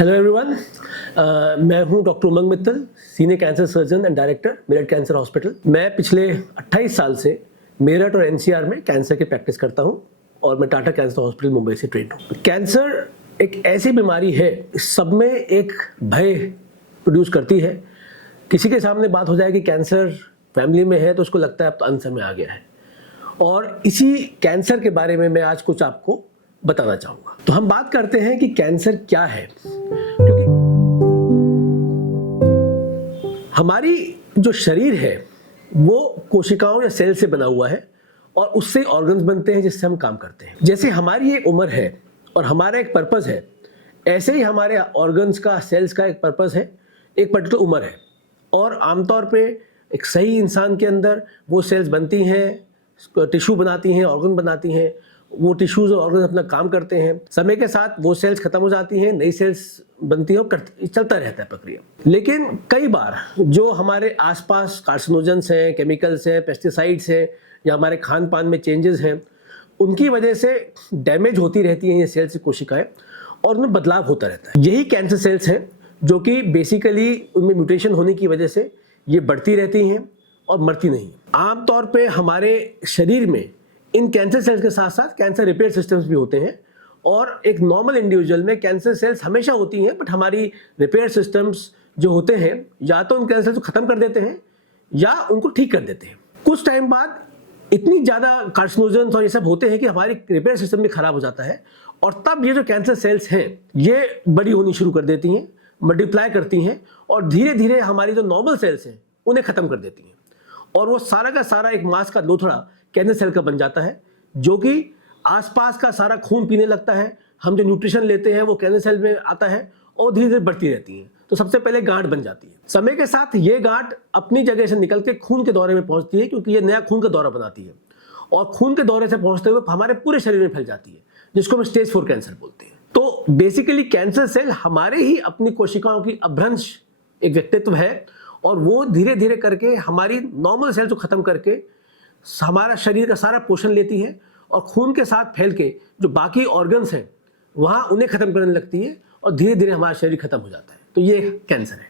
Hello everyone, मैं हूं doctor Umang Mittal, senior cancer surgeon and director Meerut cancer hospital. मैं पिछले 28 साल से मेरठ और एनसीआर में कैंसर की प्रैक्टिस करता हूं और मैं टाटा कैंसर हॉस्पिटल मुंबई से ट्रेंड हूं। कैंसर एक ऐसी बीमारी है, सब में एक भय प्रोड्यूस करती है। किसी के सामने बात हो जाए कि कैंसर फैमिली में है तो उसको लगता है अब तो अंत समय आ गया है, और इसी कैंसर के बारे में मैं आज कुछ आपको बताना चाहूंगा। तो हम बात करते हैं कि कैंसर क्या है, क्योंकि हमारी जो शरीर है वो कोशिकाओं या सेल से बना हुआ है और उससे ऑर्गन्स बनते हैं जिससे हम काम करते हैं। जैसे हमारी एक उम्र है और हमारा एक पर्पस है, ऐसे ही हमारे ऑर्गन्स का, सेल्स का एक पर्पस है, एक पर्टिकुलर उम्र है। और आमतौर पे एक सही इंसान के अंदर वो सेल्स बनती हैं, टिश्यू बनाती हैं, ऑर्गन बनाती हैं, वो टिश्यूज और ऑर्गन अपना काम करते हैं। समय के साथ वो सेल्स खत्म हो जाती हैं, नई सेल्स बनती हैं और चलता रहता है प्रक्रिया। लेकिन कई बार जो हमारे आसपास कार्सिनोजेंस हैं, केमिकल्स हैं, पेस्टिसाइड्स हैं, या हमारे खान पान में चेंजेस हैं, उनकी वजह से डैमेज होती रहती हैं ये सेल्स, कोशिकाएं, और उनमें बदलाव होता रहता है। यही कैंसर सेल्स हैं जो कि बेसिकली उनमें म्यूटेशन होने की वजह से ये बढ़ती रहती हैं और मरती नहीं। आमतौर पे हमारे शरीर में इन कैंसर सेल्स के साथ साथ कैंसर रिपेयर सिस्टम्स भी होते हैं, और एक नॉर्मल इंडिविजुअल में कैंसर सेल्स हमेशा होती हैं, बट हमारी रिपेयर सिस्टम्स जो होते हैं या तो उन कैंसर सेल्स को खत्म कर देते हैं या उनको ठीक कर देते हैं। कुछ टाइम बाद इतनी ज़्यादा कार्सिनोजेंस और ये सब होते हैं कि हमारी रिपेयर सिस्टम भी खराब हो जाता है, और तब ये जो कैंसर सेल्स हैं ये बड़ी होनी शुरू कर देती हैं, मल्टीप्लाई करती हैं, और धीरे धीरे हमारी जो नॉर्मल सेल्स हैं उन्हें खत्म कर देती हैं, और वो सारा का सारा एक मांस का लोथड़ा कैंसर सेल का बन जाता है, जो कि आसपास का सारा खून पीने लगता है। हम जो न्यूट्रिशन लेते हैं वो कैंसर सेल में आता है और धीरे धीरे बढ़ती रहती है। तो सबसे पहले गांठ बन जाती है। समय के साथ ये गांठ अपनी जगह से निकल के खून के दौरे में पहुंचती है, क्योंकि ये नया खून का दौरा बनाती है, और खून के दौरे से पहुंचते हुए हमारे पूरे शरीर में फैल जाती है, जिसको हम स्टेज 4 कैंसर बोलते हैं। तो बेसिकली कैंसर सेल हमारे ही अपनी कोशिकाओं की अभ्रंश एक व्यक्तित्व है, और वो धीरे धीरे करके हमारी नॉर्मल सेल्स को खत्म करके हमारा शरीर का सारा पोषण लेती है, और खून के साथ फैल के जो बाकी ऑर्गन्स हैं वहाँ उन्हें खत्म करने लगती है, और धीरे धीरे हमारा शरीर खत्म हो जाता है। तो ये कैंसर है।